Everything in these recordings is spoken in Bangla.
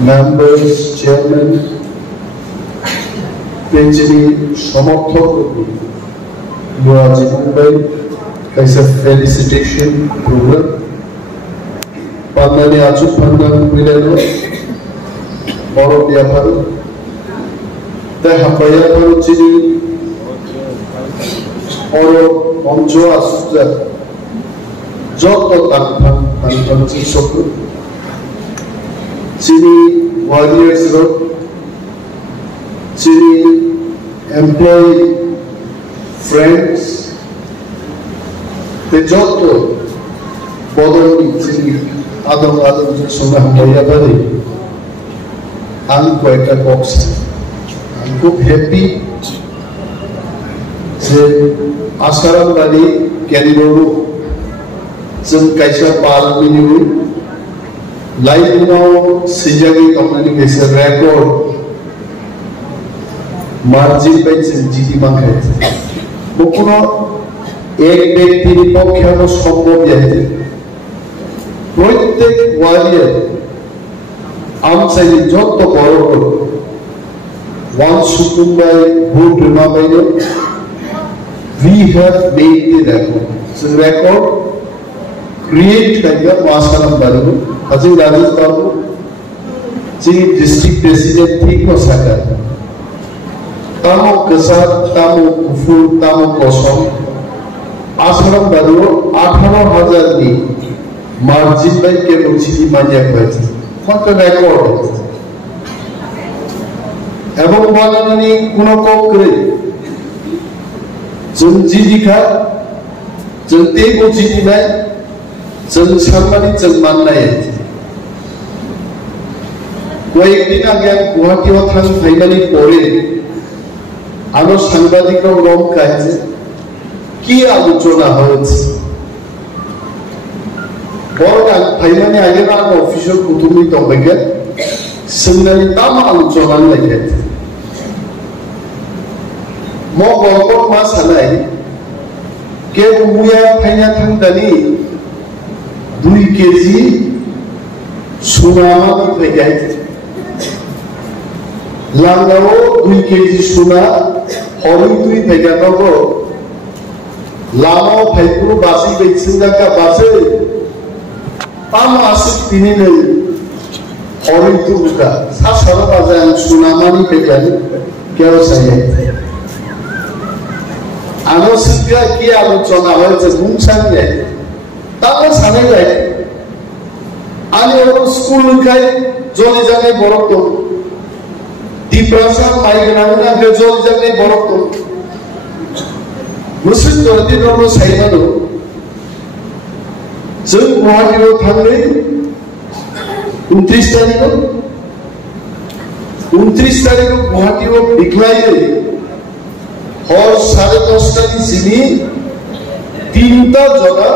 members, chairman, PhD, সমর্থক Mumbai, as a felicitation program. Panani Achu Pandan Milano, Moro Diaparu, the Hapaya Paruchini, Oro Onjo Asuja, Joto Tanpan, and Panchi Soku, Chini Warriors Road, Chini Employee Friends, the Joto Bodoni Chini Adam Sona Mayabari, I'm quite a box. I'm quite happy. Asaram Bali Caniboro, some Kaisa Palmini, like now, Sijagi communication record, margin beds in GT market. Bokuno, एक व्यक्ति पक्षानो সম্ভব যাইতে প্রত্যেক ওয়ারিয়ে আমসাই যত বড় once Sukumbai would remember we have made the record. So record create like a Masaram Baru, Haji Rajasthan, Chief District President Thiko Sakar, Tamo Kasar, Tamo Kufu, Tamo Kosam, Asaram Baru, 18,000 ni margin by Kemuchi Mania Kwati. What a record! এবং বানানি কোন কম করে जों जि दिखा जों ते बुझिनि नाय जों सानमानि जों माननाय কয়েকদিন আগে গুয়াহাটিও থান ফাইনালি পরে আরো সাংবাদিক রং কাছে কি আলোচনা হয়েছে বড় ফাইনালি আগে না অফিসিয়াল কুতুমি তবেগে সেমিনারি তাম আলোচনা লাগে mo gongkong masalai ke umuya phainya thangdani 2 kg suna ma phaigai langao 2 kg suna hori 2 phaiga nogo lamao phaipuru basi beitsinga ka base pam asik tinine hori 2 ka sa sara bajan suna mani phaigai kero sayai আলোচনা কি আলোচনা হয়েছে মুংসাঙ্গে তাও সামনে যায় আমি ওর স্কুল খাই জলে জানে বড় তো ডিপ্রেশন মাইগ্রেন আগে জলে জানে বড় তো মুসলিম দরদি রনো সাইনানো जों गुवाहाटीयाव थांनो 29 तारिखआव गुवाहाटीयाव बिख्लायो और 10:30 চিনি তিনটা জনা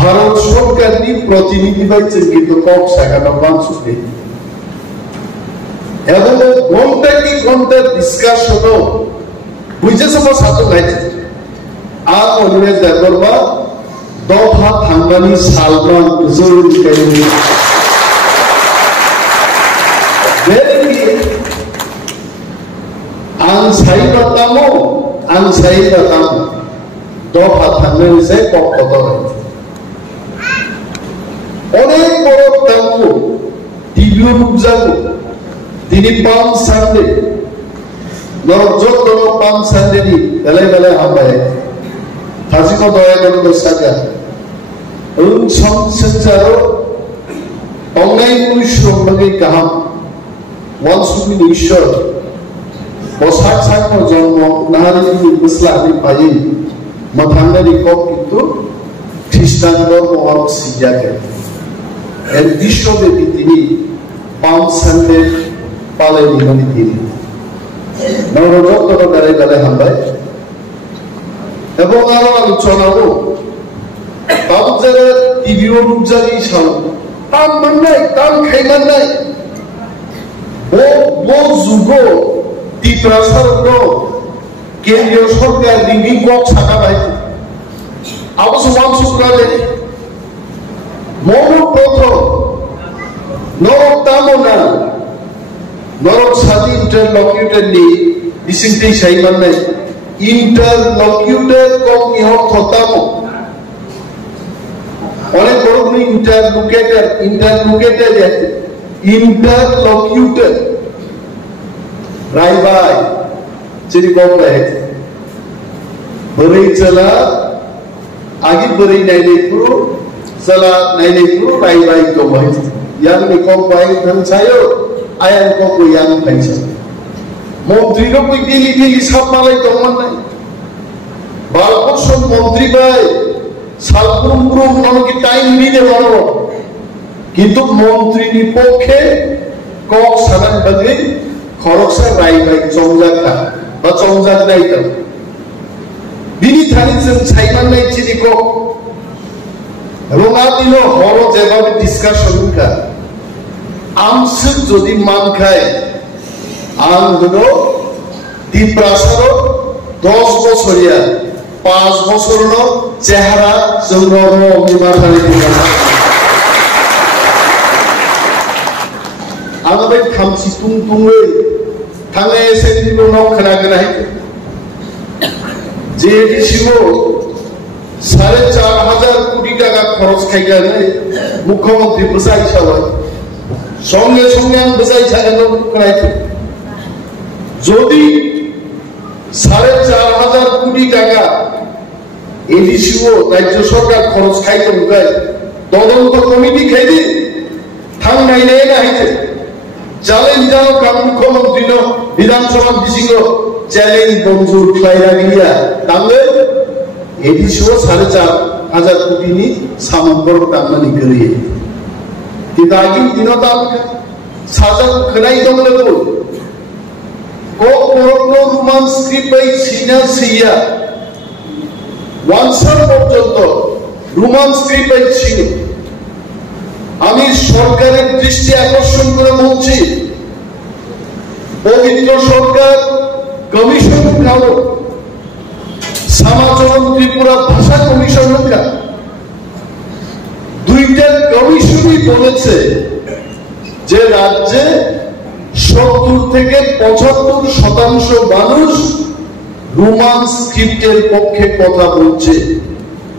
ভারত সরকারি প্রতিনিধি বাইছে কিন্তু কক শাখাটা বাংসুতে এবং ঘন্টা ডিসকাশন বুঝে সব সাথে গাইছে আর অলওয়েজ দেখবা দফা থাঙ্গানি সালমান জরুরি কারণে Ansai batamu, doha thangan se kok kotor. Onek borok tamu, tivio rubjagu, dini Palm Sunday, norjot dono Palm Sunday ni, belai hambai. Thasi ko doya dono dosaga. Song senjaro, online kushrom bagi kaham, once we be sure. Bosak sakmo jommo nahari Islami payi mathangari kok kintu Christian dormo or sijake and disho de tini Palm Sunday paleni mani tini naurojot to dare hambai ebong aro aluchona ho tab jare tivio rubjari shao tam mannai tam khai mannai bo zugo depression নো কেন্দ্রীয় সরকার লিঙ্গি কক ছাকা ভাই অবশ্য মৌন প্রথম নরতামনা interlocutor ni disingti saiman nai interlocutor kok ihor thotamo অনেক বড় কোন ইন্টারলোকেটর আছে इंटरलॉक्यूटर राय बाय चिरी कौन रहे बरई चला आगे बरई नहीं पुरो चला नहीं पुरो राय बाय तो भाई यार में कौन बाय धन चायो आया को कोई यार पैसा मंत्री को कोई दिली सब माले तो मन नहीं बालकोशन मंत्री बाय सालपुरुम पुरुम नमो की टाइम नहीं दे वालो কিন্তু মন্ত্রীর পক্ষে কক সাধারণ বাদে খরচা রাই বাই চংজাকা বা চংজাক নাইতা বিনি থানিজন ছাইমান নাই চিনি কক রোঙা দিল হল যেভাবে ডিসকাশন কা আমসে যদি মান খায় আম হলো দ্বীপ্রাসার 10 বছরিয়া 5 বছরনো চেহারা জৌরম অগ্নিমাথারে দিলা आगे भाई खामसी तुंगे थांगे सेंटिनो नौ खना गना है जेडीसीओ 4,500 कोटी टाका खरच खाइगा नहीं मुख्यमंत्री बसाई छावा संगे संगे हम बसाई छागा तो कराई थे जोदी 4,500 कोटी टाका एडीसीओ राज्य सरकार खरच खाई तो गए तदন্ত कमिटी खाई दी थांग नहीं नहीं थे চ্যালেঞ্জ দাও কাম মুখ্যমন্ত্রী নো বিধানসভা বিসিগ চ্যালেঞ্জ মঞ্জুর খাইরা গিয়া তাঙ্গে এডিশো 4,500 কোটি নি সামগ্র কামনি করিয়ে কিতাগি দিনদাম সাজা খনাই দমলে তো কো করোনো রোমান স্ক্রিপ্ট বাই সিনা সিয়া ওয়ানসার পর্যন্ত রোমান স্ক্রিপ্ট বাই সিনা আমি সরকারের দৃষ্টি আকর্ষণ করে বলছি পবিত্র সরকার কমিশন কালো সমাচরণ ত্রিপুরা ভাষা কমিশন কা দুইটা কমিশনই বলেছে যে রাজ্যে 70 থেকে 75% মানুষ রোমান স্ক্রিপ্টের পক্ষে কথা বলছে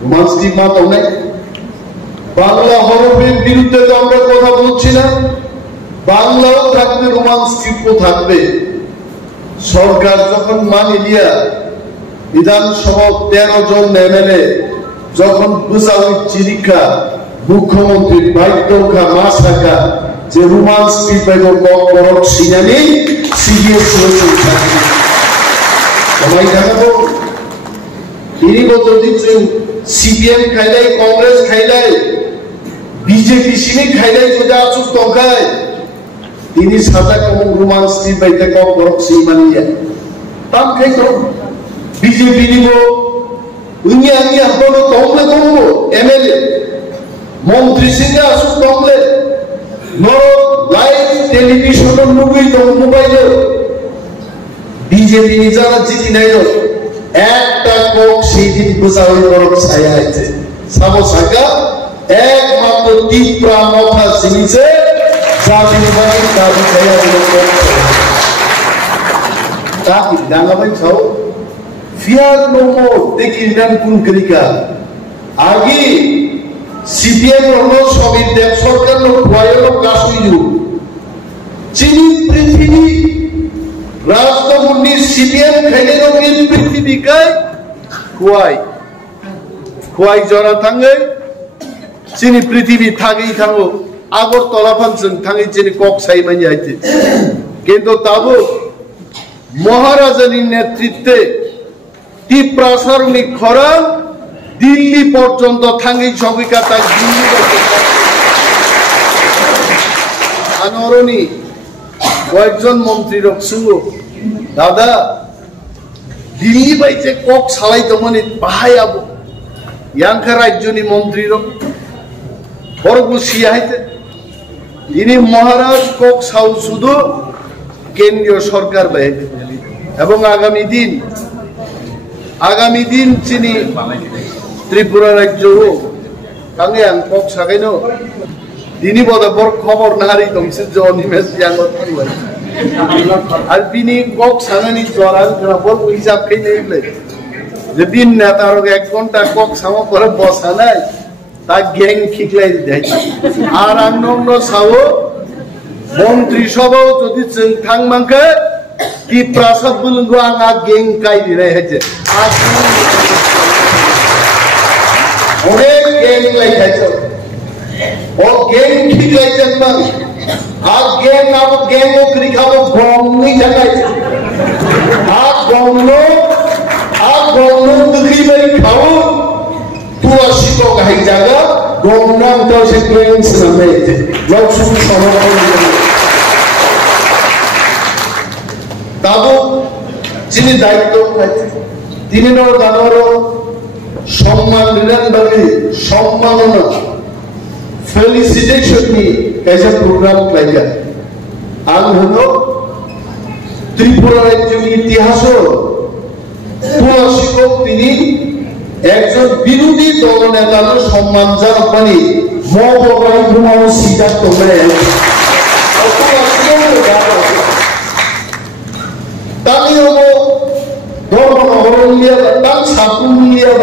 রোমান স্ক্রিপ্ট মাত্র অনেক বাংলা হরফের বিরুদ্ধে তো আমরা কথা বলছি না বাংলাও থাকবে রোমান স্ক্রিপ্টও থাকবে সরকার যখন মানি দিয়া বিধানসভা 13 জন এমএলএ যখন বুঝাওই চিরিকা মুখ্যমন্ত্রী বাইদ্যকা মাসাকা যে রোমান স্ক্রিপ্ট বাইদ করক সিনানি সিরিয়াস হয়েছে সবাই জানাবো তিনি বলতে দিচ্ছেন সিপিএম খাইলাই কংগ্রেস খাইলাই বিজেপি সিনে খাইলাই যদি আচুক টকায় তিনি সাজা কম রোমান স্ক্রিপ্ট বাইতে কম করক সিমানিয়া তাম খাইতো বিজেপি নিব উনি আমি আপনার তমলে করবো এমএলএ মন্ত্রী সিনে আসুক তমলে নর লাইভ টেলিভিশন মুভি তো মোবাইলে বিজেপি যারা জিতি নাই একটা কক সেই দিন বুঝাওই করক ছায়া আছে সাবো সাকা একমাত্র তীব্রা মাথা সিনিছে জাতি বাড়ি দাবি ছায়া দিল তাকি ডাঙ্গাবাই ছাও ফিয়ার নোমো দেখি নাম কোন করিকা আগে সিপিএম হলো সবির দেব সরকার লোক ভয়ের কাশুইলু চিনি পৃথিবী রাষ্ট্রমন্ত্রী সিপিএম খাইলে রঙিন পৃথিবীকায় খুয়াই জরা থাঙ্গে চিনি পৃথিবী থাকেই থাঙ্গো আগরতলা ফাংশন থাঙ্গে চিনি কক সাইমাই যাইতে কিন্তু তাবো মহারাজানির নেতৃত্বে তীব্রাসারণী খরা দিল্লি পর্যন্ত থাঙ্গি সবিকা তাক দিল্লি আনরণী কয়েকজন মন্ত্রী রক্ষুঙ্গ দাদা দিল্লি বাইতে কক সালাইতো মানে বাহাই আবো ইয়াংখা রাজ্যনি মন্ত্রীর বড় সিয়াইতে ইনি মহারাজ কক সাউ শুধু কেন্দ্রীয় সরকার বাইতে এবং আগামী দিন চিনি ত্রিপুরা রাজ্য কাঙ্গে আং কক সাগাইনো দিনী বড় খবর নাহারি দমছে যে অনিমেষ ইয়াঙ্গ আর বিনি কক সানানি জরান বল হিসাব খেয়ে নেই যেদিন না তার 1 ঘন্টা কক সামো করে বসা নাই তা গ্যাং খিকলাই দেয় আর অন্য সাও মন্ত্রী সভাও যদি থাং মাংকে কি প্রাসাদ বুলঙ্গো আঙা গ্যাং কাই দিলে হেছে আর অনেক গ্যাং লাইছে ও গ্যাং খিকলাইছেন না আর গ্যাং আবো গ্যাং ও ক্রিখাবো গমনি জায়গায় আর গমনো দুধি বাড়ি খাও তুয়া শিকো গাই জায়গা গমনাম তো সে গ্যাং সামনে লোক শুধু সমর্থন তাবো যিনি দায়িত্ব তিনি জানারও সম্মান দিলেন বলে সম্মাননা ফেলিসিটেশন নি এসে প্রোগ্রাম লাইকা আজ হলো ত্রিপুরার একজন ইতিহাস শিক্ষক তিনি একজন বিরোধী দল নেতার সম্মান যার মানে মবাই ঘুমাও সিদ্ধার তোমরা তাই হলো ধর্ম নহরলিয়া তার সাপুলিয়া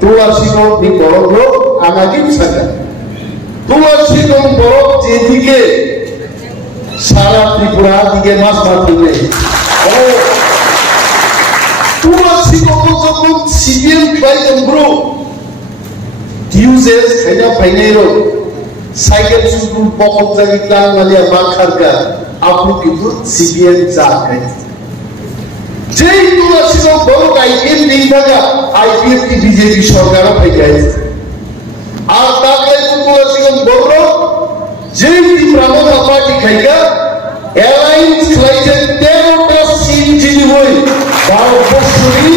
তোলা শিক্ষক নি বড় আমাকে ছাড়া তুলসী বরফ যেদিকে সারা ত্রিপুরা দিকে মাছ মারতে তুলসী যখন সিপিএম পাইতেন ব্রো টিউজেস খাইনা ফাইনাইরো সাইকেল শুধু পকত জাগি ক্লান মালিয়া বাখারকা আপনি কিন্তু সিপিএম চা খাই যেই তুলসী বড় আইপিএল নেই থাকা আইপিএল কি বিজেপি সরকারও ফাইকে আছে আর তাকে তুলসীগঞ্জ বলল যে ত্রিপুরা পার্টি খাইকা এলায়েন্স খাইছে 13টা সিট যিনি হই ভারতবর্ষেরই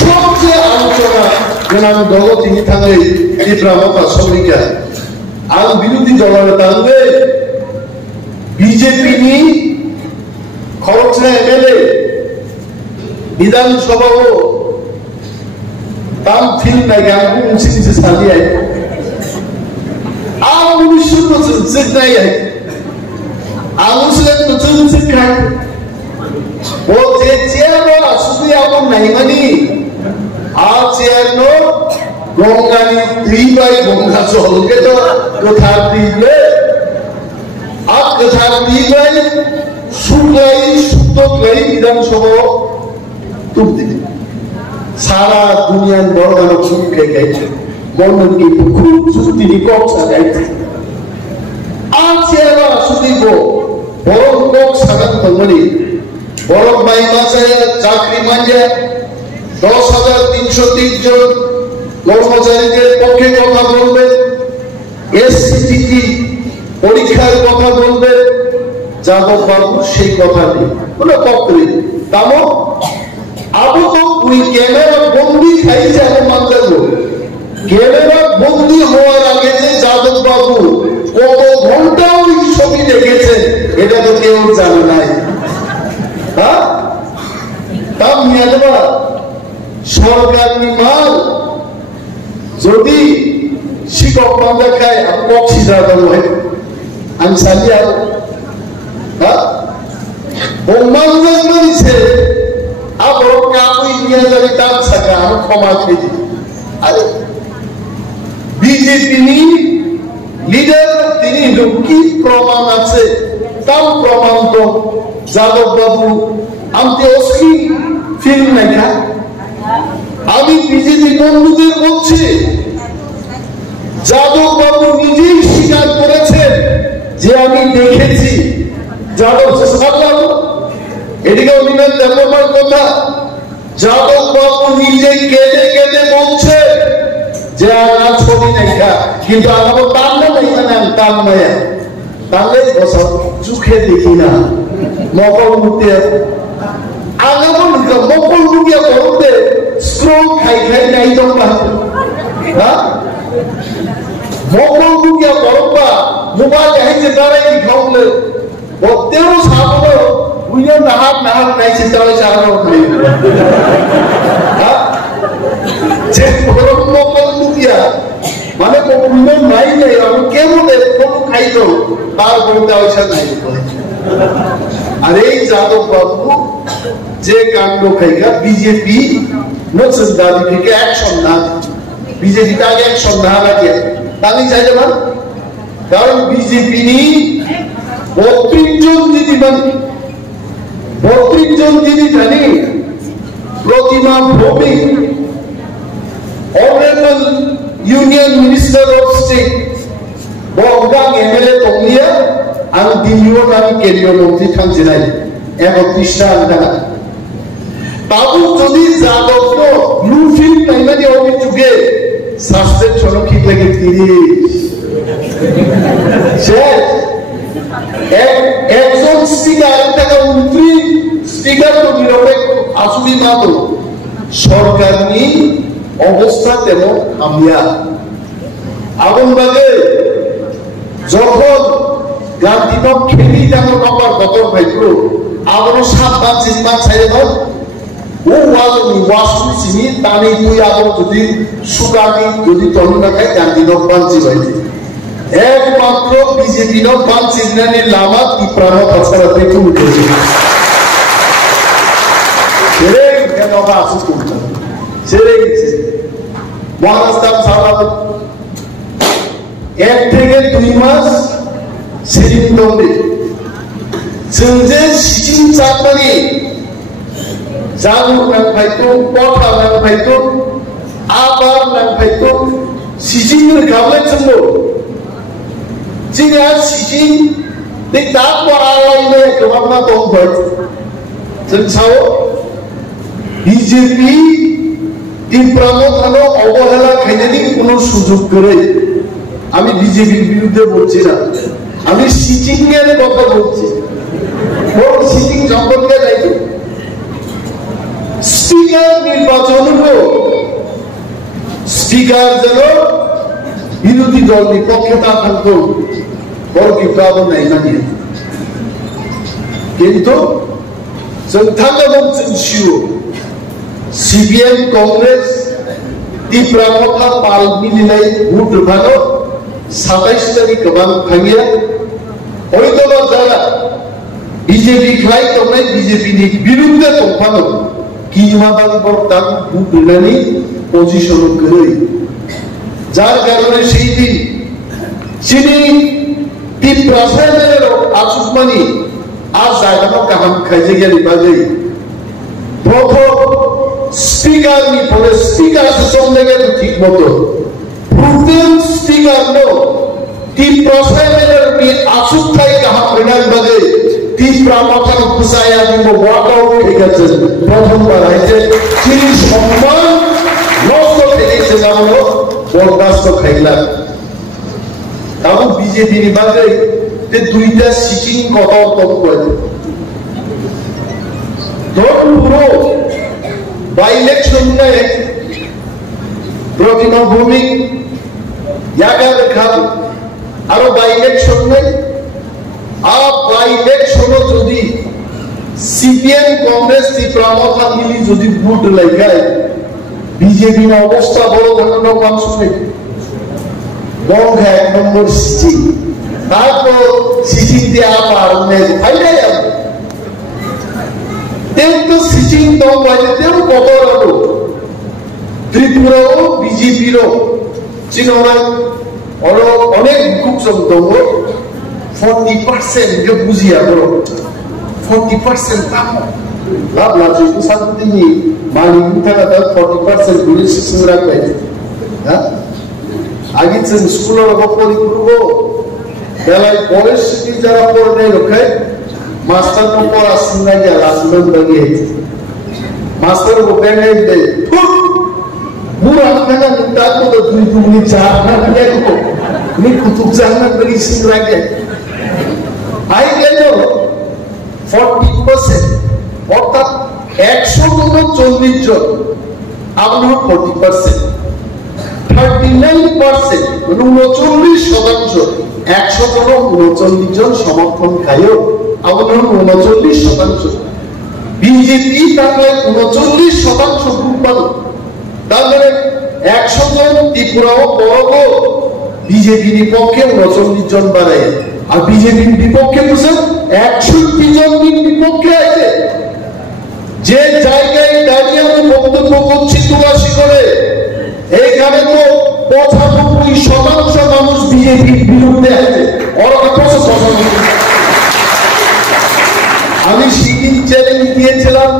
সবচেয়ে আলোচনা যেন দল তিনি থাকে ত্রিপুরা শ্রমিকা আর বিরোধী দলের তাহলে বিজেপি নি খরচ এমএলএ বিধানসভাও তাম ফিল নাই গান মুন্সি সালিয়ে আগুন শুরু জিত নাই আগুন সুলেন নতুন জিত খায় ও যে চেয়ার আসুদি আগুন নাই মানে আ চেয়ার নো গঙ্গানি 3 বাই গঙ্গা চলকে তো কথা দিলে আ কথা দিলে শুক্লাই শুক্লাই বিধানসভা তুপ দিলে সারা দুনিয়ার বড় বড় চুপকে গেছে মন্ডল কি খুব চুক্তি কক্সা গাইছে আছে এবার শুধিব বড় কক সাগান তমনি বড় বাই মাসে চাকরি মাঝে 10,303 জন কর্মচারীদের পক্ষে কথা বলবে এসসিটি পরীক্ষার কথা বলবে যাদব বাবু সেই কথা নেই বলে পক্ষে তামো আবু তো ওই ক্যামেরা বন্দি খাইছে এখন মানতে ক্যামেরা বন্দি হওয়ার আগে যে যাদব বাবু কত ঘন্টা ওই ছবি দেখেছে এটা তো কেউ জানে নাই হ্যাঁ তা মেয়াদবা সরকারি মাল যদি শিক্ষক বান্ধব খায় কক্সি যাদব হয় আমি সালিয়া হ্যাঁ বোমাঙ্গল মরিছে আবার কাকুই নিয়ে যাবে তার সাথে আমি ক্ষমা খেয়েছি আরে বিজেপি লিডার তিনি কি প্রমাণ আছে তার প্রমাণ তো যাদব বাবু আমি অস্কি ফিল্ম দেখা আমি বিজেপি বন্ধুদের বলছি যাদব বাবু নিজেই স্বীকার করেছেন যে আমি দেখেছি যাদব বাবু এদিকে অভিনয় দেখার কথা যাদব বাবু নিজে কেঁদে কেঁদে বলছে যে আমার ছবি দেখা কিন্তু আমার তার না তার নয় তাহলে চোখে দেখি না মকল মুখে আগামো মকল মুখিয়া করতে স্ট্রোক খাই খাই নাই তো হ্যাঁ মকল মুখিয়া করবা মোবাইল হাইছে দাঁড়াই খাওলে বলতেও সামনে উইনো নাহার নাইছে তাহলে সারানো যে মকল মুখিয়া মানে উইনো নাই নেই আমি কেমন কোনো খাইতো তার বলতে পয়সা নাই আর এই যাদব বাবু যে কাণ্ড খাইকা বিজেপি নতুন দাবি থেকে অ্যাকশন না বিজেপি তাকে অ্যাকশন না লাগে তাহলে চাইলে না কারণ বিজেপি নি 32 জন দিদিমান 32 জন দিদি জানি Pratima Bhowmik honourable union minister of state বগদাং এমএলএ তংলিয়া आं दिल्लीयाव नानि केन्द्रीय मन्त्री थांजेनाय 31 टा आन्दाना बाबू जदि जादबनो ब्लुफिल्ड नायनानै अभिजुगे सासपेन्सन खिकलागे 30 से একজন স্পিকার টাকা 29 স্পিকার তো নিরপেক্ষ আসুবি মাত্র সরকারনি অবস্থা তেমন আমিয়া আগুনবাগে যখন গান্ধীবাগ খেলি যেমন বাবার বতর ভাইগুলো আবারও 7 বার 3 বার ছাইরে দাও ও ওয়াসু চিনি তানি তুই আবারও যদি সুগানি যদি তরুণা খায় গান্ধীবাগ বাঞ্চি ভাইছে একমাত্র বিজেপি নো বাঞ্চি নানি লামা তিপ্রানো তাছাড়া দেখুন উঠেছে ছেড়ে কেন বা আসু করতে ছেড়ে গেছে মহারাষ্ট্র সারা 1 থেকে 2 মাস 세림동리 정제 시진 작가니 자루랑 파이도 꼬타랑 파이도 아바랑 파이도 시진을 가블 정도 지가 시진 내 답과 알아이네 그만나 동거 정차오 BJP তিপ্রামথানো অবহেলা খাইনি কোনো সুযোগ করে আমি বিজেপির বিরুদ্ধে বলছি না আমি সিটিং এর কথা বলছি কোন সিটিং সম্পর্কে জানি স্পিকার নির্বাচন হলো স্পিকার যেন বিরোধী দল বিপক্ষে থাকতো বড় কি প্রাবণ নাই না কিন্তু संथागम सिउ सीपीएम कांग्रेस तीव्रमथा पाल मिलिनाय भोट रुफानो 27 तारिख गोबां थांगिया हयतोबा जारा बीजेपी खाय तंनाय बीजेपी नि बिरुद्धे दंफानो किमादां बरदां भोट रुनानै पजिशन गरै जार कारणे सेई दिन चिनि तीव्रसायनेर आसुकमानि आज जायगायाव गाहाम खायजेगियारि बागै प्रथम स्पीकर नि परे स्पीकर समलेगे ठीक मतो प्रथम स्पीकर नो तीव्रसायनेर नि आसुकथाय गाहाम रिनाय बागै तीव्रमथान खुसाया दिबो वाकआउट हेगाছে प्रथमबार आइजे चिनि सम्मान नष्ट हेगेছে नामनो बरदास्त खाइला ताबो बीजेपी नि बागै ते दुईटा सिटिंग কথা তপ করে ধরুন পুরো বাই ইলেকশন নে প্রতিমা ভূমি জায়গা দেখাব আর বাই ইলেকশন নে বাই ইলেকশন যদি সিপিএম কংগ্রেস ত্রিপুরামথা মিলি যদি ভোট লাগায় বিজেপি এর অবস্থা বড় ঘটনা মানুষ নেই বঙ্গ এক নম্বর সিটিং তারপর সিটিং দিয়ে আবার ফাইনাল তেমন সিটিং তো বাইরেতেও কত রাখো ত্রিপুরাও বিজেপিরও চিনরা অনেক খুব দঙ্গ 40% কে বুঝিয়া বড় 40% কাম লাভ লাভ সাথে মানি থাকা 40% গুলি সিস্টেম রাখবে হ্যাঁ আগে স্কুলের উপর করব বেলায় পরিস্থিতি যারা পড়ে রক্ষে মাস্টার পর আসেন না গিয়ে লাসমেন্ট লাগিয়ে মাস্টার ওপেন দে পুরো আপনারা তার তো দুই দুই চার না দেখো নি কুতুব জাহান বলি সিং লাগে আই গেল 40% অর্থাৎ 140 জন আপনার 40% 39% 39% 139 জন সমর্থন খায়ও আপনার 39% বিজেপি তাহলে 39% ভোট পাল তাহলে 100 জন ত্রিপুরাও বড় বিজেপির পক্ষে 39 জন বাড়ায় আর বিজেপির বিপক্ষে বসে 61 জন বিপক্ষে আছে। যে জায়গায় দাঁড়িয়ে আমি বক্তব্য করছি তুলাসী করে, এইখানে তো 95% মানুষ বিজেপির বিরুদ্ধে আছে। আমি সিকিম চ্যালেঞ্জ দিয়েছিলাম,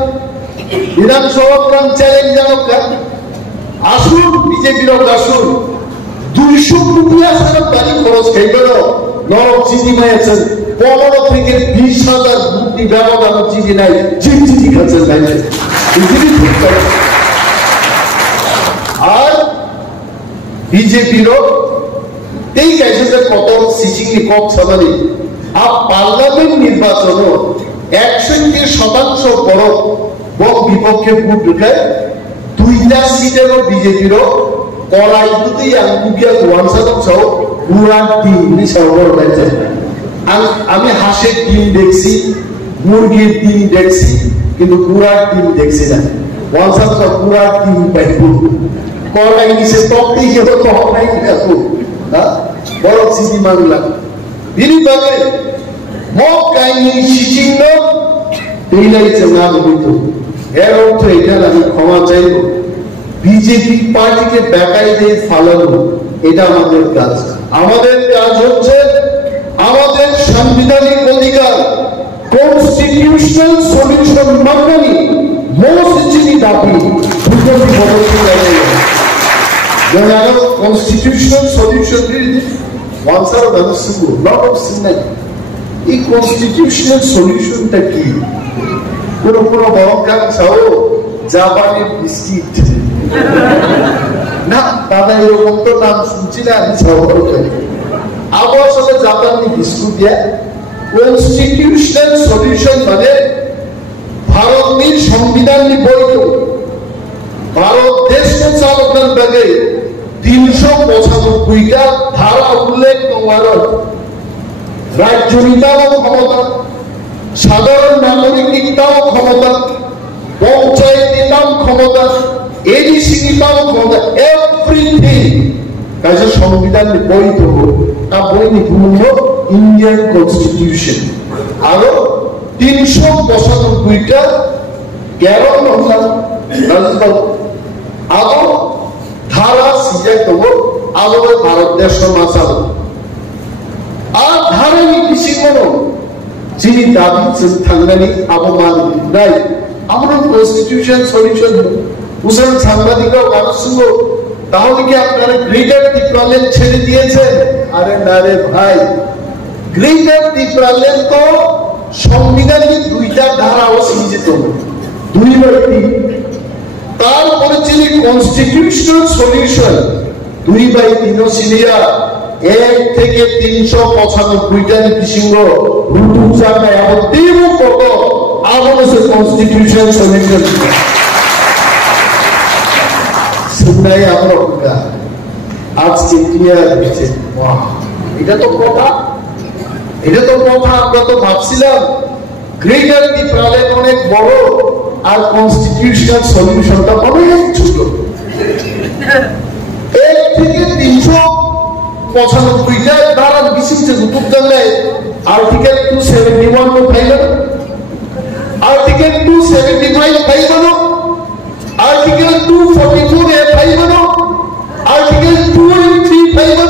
বিধানসভা চ্যালেঞ্জ জানো আসুন বিজেপির আসুন, 200 কোটি আসলে বাড়ি খরচ খেয়ে গেল। নরক চিঠি মাইছেন 15 থেকে 20,000 কোটি ব্যবধান চিঠি নাই, চিঠি খাচ্ছেন নাই। আর বিজেপিরও এই গেছে কত সিচিংনি কম সামানি। আর পার্লামেন্ট নির্বাচন 61% বড় বিপক্ষে ভোট ঢুকায়। 2টা সিটেরও বিজেপিরও কড়াইগুতেই আঙ্গুবিয়া ওয়ানসাদম সহ পুরা টিম সরবর হয়েছে। আমি হাঁসের টিম দেখছি, মুরগির টিম দেখছি, কিন্তু পুরা টিম দেখছি না। ওয়ানসাদ সব পুরা টিম পাইব কড়াই নিচে তপ্তি গেল তো নাই দেখো বড় সিটি মানলাম বিনিবাগে মক কাহিনী সিচিন্ন এইলাইছে নাম হইত। এর অর্থ এটা আমি ক্ষমা চাইব, বিজেপি পার্টিকে বেকাই দিয়ে ফালানো এটা আমাদের কাজ। আমাদের কাজ হচ্ছে আমাদের সাংবিধানিক অধিকার কনস্টিটিউশনাল সলিউশন মাননি মৌসিচিনি দাবি দুটোই বদলতে লাগে। When I know constitutional solution is one side of the school, lot of synergy. এই constitutional solution টা কি? কোনো বড়কার চাও জাপানি বিস্কিট না, দাদা এরকম তো নাম শুনছি না আমি সবার আবার আসলে জাপানি বিস্কুট দিয়া কনস্টিটিউশনাল সলিউশন মানে ভারতের সংবিধান বৈধ ভারত দেশ চালকের ব্যাগে 395টা ধারা উল্লেখ তোমার রাজ্য নিতাও ক্ষমতা, সাধারণ নাগরিক নিতাও ক্ষমতা, পঞ্চায়েত নিতাম ক্ষমতা, এডিসি নিতাম ক্ষমতা, এভরিথিং কাজে সংবিধান বৈধ তা বইনি পূর্ণ ইন্ডিয়ান কনস্টিটিউশন। আরো 395টা কেরল মহিলা আরো ধারা সিজেক্ট হবো আলো ভারত দেশ মাসাল আর ধারে কৃষি কোনো যিনি দাবি থাঙ্গানি অপমান নাই আমরা কনস্টিটিউশন সলিউশন মুসলিম সাংবাদিকরা মানুষ তাহলে কি আপনারা গ্রেটার ত্রিপুরাল্যান্ড ছেড়ে দিয়েছেন? আরে না রে ভাই, গ্রেটার ত্রিপুরাল্যান্ড তো সংবিধানের 2টা ধারা অসীমিত 2/3। তারপরে ছিল কনস্টিটিউশনাল সলিউশন 2/3 সিলিয়া 1 থেকে 395টা নীতিসিংহ রুটু জায়গায় আবার তীব্র কত আবার কনস্টিটিউশনাল সলিউশন শুনাই আমরা আজকে ক্লিয়ার হচ্ছে। এটা তো কথা, এটা তো কথা। আমরা তো ভাবছিলাম গ্রেটার ত্রিপুরাল্যান্ড অনেক বড় আর কনস্টিটিউশনাল সলিউশনটা অনেক ছোট। 1 থেকে 395টা ধারা বিশিষ্ট গুতুব জানলায় আর্টিকেল 271 নো ফাইল, আর্টিকেল 275 ফাইল, আর্টিকেল 244 এ ফাইল, আর্টিকেল 203 ফাইল।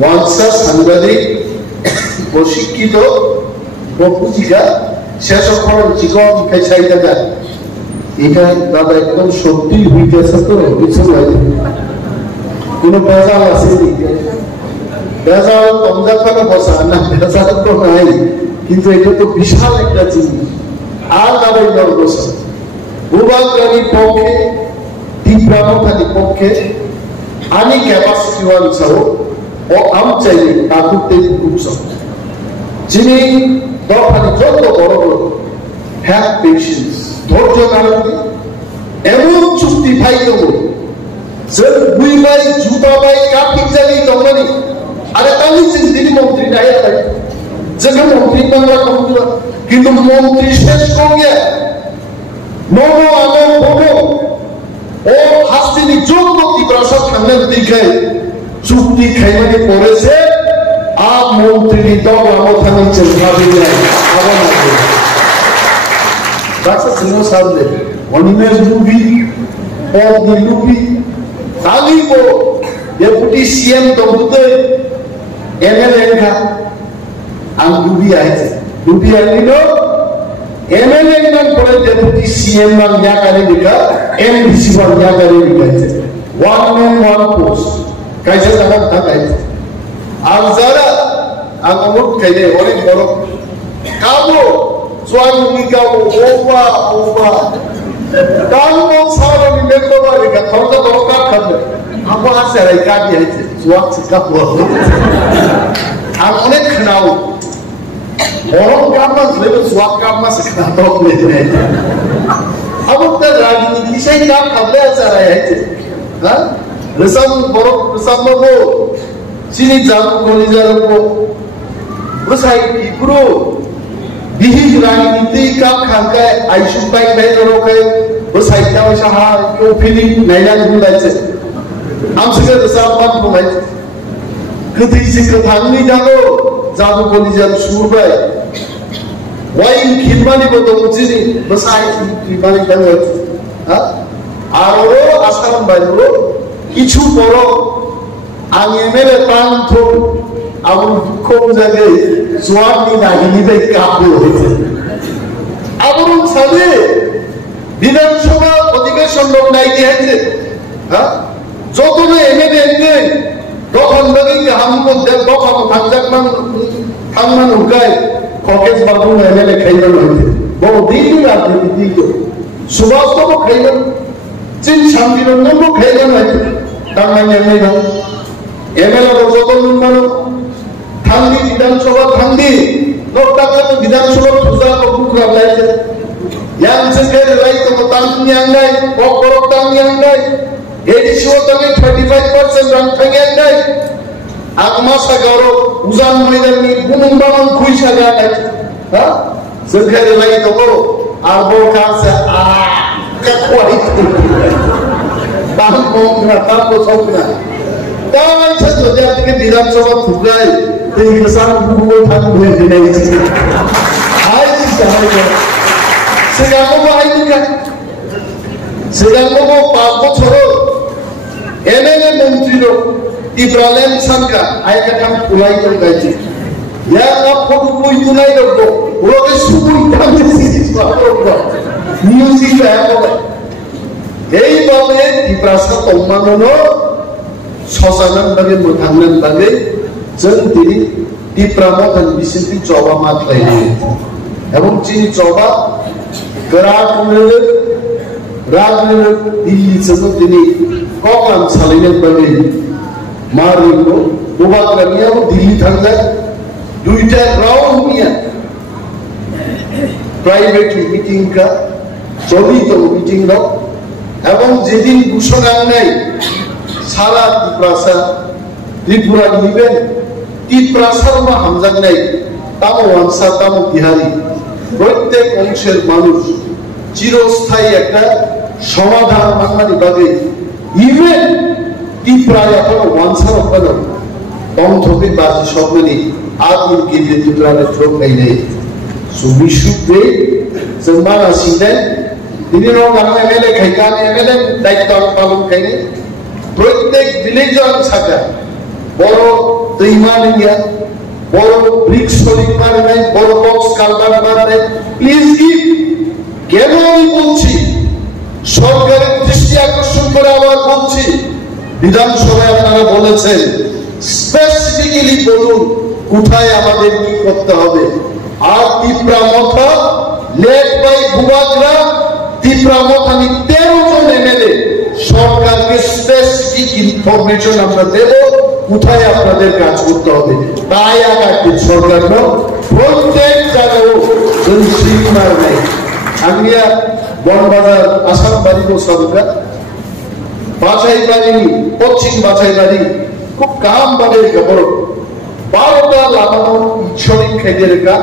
ওয়ানসা সাংবাদিক প্রশিক্ষিত বকুজিকা শেষ করার জীবন খাই দেখা এটা দাদা একদম সত্যি হইতেছে তো কিছু লাগে কোনো বেজাল আছে বেজাল কমজাফাকে বসা না, বেজাল তো নাই, কিন্তু এটা তো বিশাল একটা জিনিস। আর দাদা বসা ভূভাগের পক্ষে তীব্রামখানির পক্ষে আমি ক্যাপাসিটি ওয়ান চাও ও আম চাইলে তাকুতে খুব যিনি দরকারি যত বড় বড় হ্যাভ পেশেন্স ধৈর্য ধারণে এমন চুক্তি ভাই দেবো যে দুই ভাই জুতা ভাই কাপিক জানি দমনি আরে আমি তিনি মন্ত্রী নাই যেখানে মন্ত্রী বাংলা কমছিল কিন্তু মন্ত্রী শেষ করে নবো আলো বলো ও হাসিনি যোগ্য প্রসাদ খানের দিকে চুক্তি খাইমানি করেছে আর Pini dog lamo thanin chen habi na awan na. That's a single subject. One image movie of the movie. Tali ko deputy CM Tomude MLA ka ang movie ay movie ay no MLA nang pore deputy CM nang niya kare dika MDC nang niya kare dika one man one post kaisa jaman tha kaisa ang zara ang amut kaile ore boro kabo swang ni kabo over Kalau sahaja ni member mereka, kalau tak orang kata, apa hasil mereka dia itu, suat sikap buat. Aku ni kenal, orang kamar lebih suat kamar sekarang tak boleh. Aku tak lagi ni saya nak apa cara itu, ha? Resam borok resam bobo, sini jamu koni jamu, resai ibro. Bihi राजनीति का खांका आयुष बाइक नहीं रोके वो साहित्य में शहा क्यों फिलिंग नया ढूंढा है हम सिर्फ दसाम बात बोले कभी से कथांग नहीं जानो जादू को नहीं जानो शुरू है वाइन खिलवानी को तो मुझे नहीं बस आई खिलवानी जानो हाँ आरो आसाम बाइरो किचु बोरो आगे मेरे पांच थो Abang kau jaga suami lagi ni baik kabur. Abang sahaja Bidang Sabha ଅଧିবেশন লোক নাই দিয়েছে, হ্যাঁ? যতনে এমএলএ তখন বলি যে আমকো তখন থাকমান উগায় ককেশ বাবু এমএলএ খাইবেন হইতে বহু দিন রাজনীতি দিল সুভাষ তো খাইবেন চিন শান্তিরঞ্জন তো খাইবেন হইতে তার মানে এমএলএ যত মানুষ থাঙ্গি বিধানসভা থাঙ্গি লোকটাকে তো বিধানসভা পূজা কবুল করাইছে yang sekali lagi tu tanggung yang lain, pokok tanggung yang lain, edisi waktu 35% rantai yang lain, agama sagaro, uzan mereka ni gunung bangun kuis agak lain, ha? Sekali lagi tu arbo kansa kekuat itu, bangkong rata kosongnya, jangan saja jadi bilang sobat tugai, tinggal sana buku tanggung yang lain, hai sih Sekarang apa ini kan? Sekarang apa Pak Coro, MLA Menteri lo, Ibrahim Sangka, ayat kata pulai tu gaji. Ya apa buku itu naik lo, orang subuh itu sih sebab lo, news itu apa? Hei bawa di prasa Toman lo, sosanan bagi muthanan bagi, jadi di pramotan bisnis coba mati ini. Abang cini coba Ragnarok Delhi sebut ini kau salingnya bagi Mariko, buat kerana Delhi thangga, dua round ni private meeting ka, jobi to meeting lo, abang jadi busongan nai, salah di Tripura event, di Prasa rumah Hamzat nai, tamu Wangsa tamu Bihari. প্রত্যেক অংশের মানুষ চিরস্থায়ী একটা সমাধান মানমানি বাদে ইভেন কি প্রায় এখন ওয়ানসার ওপেন তন্ত্রকে বাজি সবমেনি আদিম গিয়ে দুটারে চোখ নেই নেই সো উই শুড বে জমানা সিনেন তিনি রং আমি এমএলএ খাইকান এমএলএ দায়িত্ব পালন খাইনি প্রত্যেক ভিলেজর ছাকা বড় দৈমান ইন্ডিয়া বড় ব্রিক্স পরিমাণ নাই বড় বক্স কালবার বানায় প্লিজ গিভ কেন আমি বলছি সরকারের দৃষ্টি আকর্ষণ করে আবার বলছি বিধানসভায় আপনারা বলেছেন স্পেসিফিক্যালি বলুন কোথায় আমাদের কি করতে হবে আর তিপ্রামথা লেড বাই ভুবাগরা তিপ্রামথা আমি 13 জন এমএলএ সরকারকে স্পেসিফিক ইনফরমেশন আমরা দেব কোথায় আপনাদের কাজ করতে হবে তাই আগামী সরকার প্রত্যেক জায়গায় জনসীমার নেই আমিয়া বনবাজার আসাম বাড়ি সরকার বাছাই বাড়ি পশ্চিম বাছাই বাড়ি খুব কাম বাড়ি খবর 12টা লাগানো ইচ্ছরিক খাইতে রেখা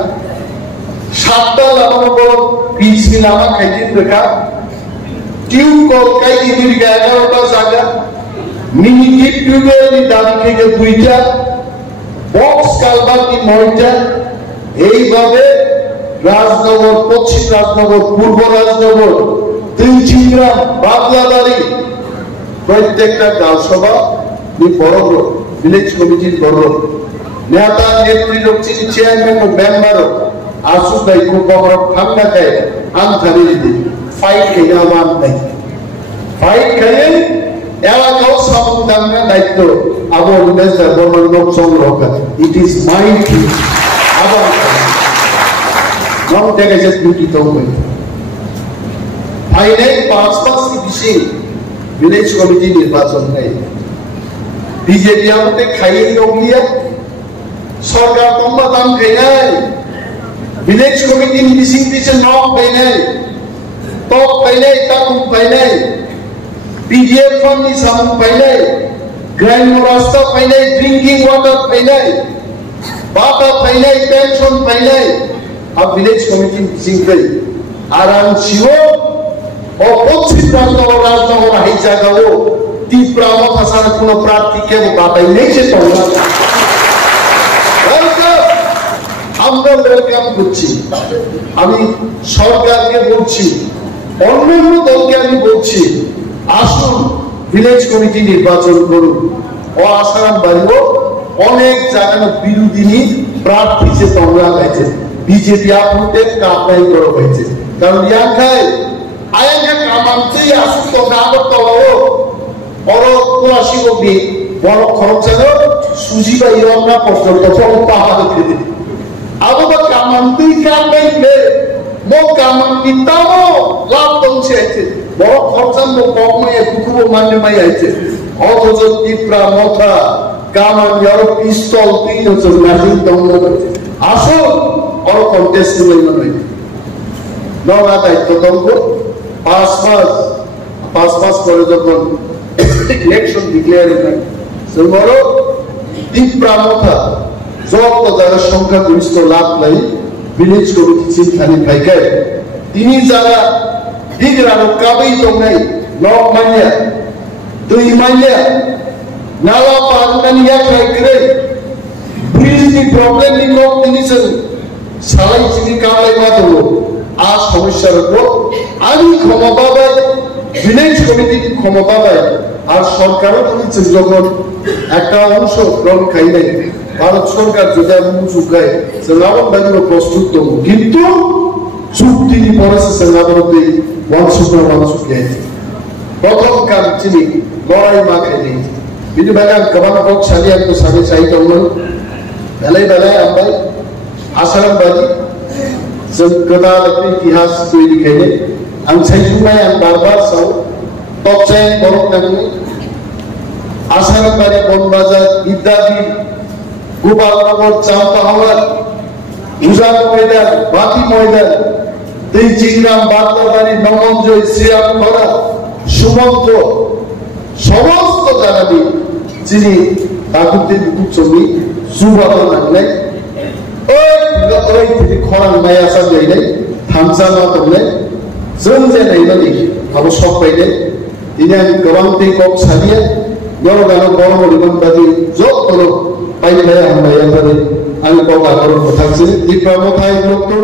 7টা লাগানো বড় পিসি লামা খাইতে রেখা টিউব কল কাইতে দিকে 11টা জায়গা মিনি টিউবের দাবি থেকে 2টা বক্স কালভার্টি ময়টা এইভাবে রাজনগর, পশ্চিম রাজনগর, পূর্ব রাজনগর, তিনচিংড়া, বাদলাদারি প্রত্যেকটা গাঁওসভা বড় ভিলেজ কমিটির বড় নেতা নেত্রী রক্ষী চেয়ারম্যান ও মেম্বারও আসু দায়ী খুব বড় ঠান্ডা খায় আনথারি দিদি ফাইট খেয়ে আমার নাই ফাইট খেয়ে এলাকাও সামনে দায়িত্ব আবার নেতার বর্ণন সংগ্রহ করে ইট ইজ মাইন্ড আবার নম দেখেছে দুটি তো ফাইনে 5 কি বেশি ভিলেজ কমিটি নির্বাচন নেই বিজেপি আমাদের খাইয়ে গিয়া সরকার তোমা দাম খাই নাই ভিলেজ কমিটি মিসিং পিছে নক পাই নাই টপ পাই নাই তাকুম পাই নাই পিডিএফ ফান্ড নি সাম পাই নাই গ্রাম্য রাস্তা পাই নাই ড্রিঙ্কিং ওয়াটার পাই নাই বাটা পাই নাই পেনশন পাই নাই আর ভিলেজ কমিটি মিসিং পাই আর আমি শিও ও পশ্চিম রাজনগর হাই জায়গাও তীব্রা মথাসার কোন প্রার্থীকে বাতাই নেই সে আমরা ওয়েলকাম করছি আমি সরকারকে বলছি অন্যান্য দলকে আমি বলছি আসুন ভিলেজ কমিটি নির্বাচন করুন ও আসারাম বাড়িও অনেক জায়গায় বিরোধী প্রার্থী সে তোমরা হয়েছে বিজেপি আপনাদের কাপড়াই করা হয়েছে কারণ ইয়াখায় আয়াঙ্গা কামান্তেই আসুন তো কাগর তো বড় কোয়াশি কবি বড় খরচ সুজি বা ইরমনা পর্যন্ত পাহাড়ে খেতে আবার কামান্তেই কামাইলে মো কামান্তি তাও লাভ দংশে আছে বড় খরচান কম মাইয়া কুকুব মানে মাই আছে অথচ তীব্রা মথা কামান যার পিস্তল 3 ম্যাজিক দমন আসুন বড় কন্টেস্ট নয় নগা দায়িত্ব দম্ভ 5 মাস পরে যখন ইলেকশন ডিক্লেয়ার হয় সে বড় তীব্রা মথা যত যারা সংখ্যাগরিষ্ঠ লাভ নাই ভিলেজ কমিটি চিন্তানি পাইকায় তিনি যারা দিগরানো কাবেই তো নাই নক মানিয়া দুই মানিয়া নালা পানি এক রাখরে ব্রিজ নি প্রবলেম নি নক তিনি সালাই চিনি কালাই মাতো আর সমস্যার উপর আমি ক্ষমতা পাই ভিলেজ কমিটি ক্ষমতা পাই আর সরকারও বলেছে যখন একটা অংশ গ্রহণ খাই নাই ভারত সরকার যদি আমি চুকায় সে লাভবাদীও প্রস্তুত দেবো কিন্তু চুক্তি পড়েছে সে লাভবাদী ওয়ানসুকে প্রথম কাম চিনি লড়াই মা খাই নেই কিন্তু বেলায় গবান হোক সালি এক তো সাড়ে চাই তখন বেলায় আমরা আসারাম বাদী गोदान इतिहास तैयारी खाइले आं साइजुमाय आं बार साव टपचाय बरक नांगनि आसारामबारि बनबाजार विद्यापीठ गोपालनगर चांपाहावर उजान मयदान बाती मयदान दैचिंग्राम बादलाबाड़ी नमनजय श्रीरामधरा सुमंत समस्त जानाबी যিনি তাকুদের উচ্চমি সুবাদন নাগলে ओइ खरां माया साजायले थामसाना तमले जों जेनायबादि आबो सब बायदे दिनै आं गोबां दैकक सालिया बेयाव गानो गरम रिबन बादि जतनो बायदे आं माया बादि आं बाव आगर कथासो दिप्रा मथाय डक्टर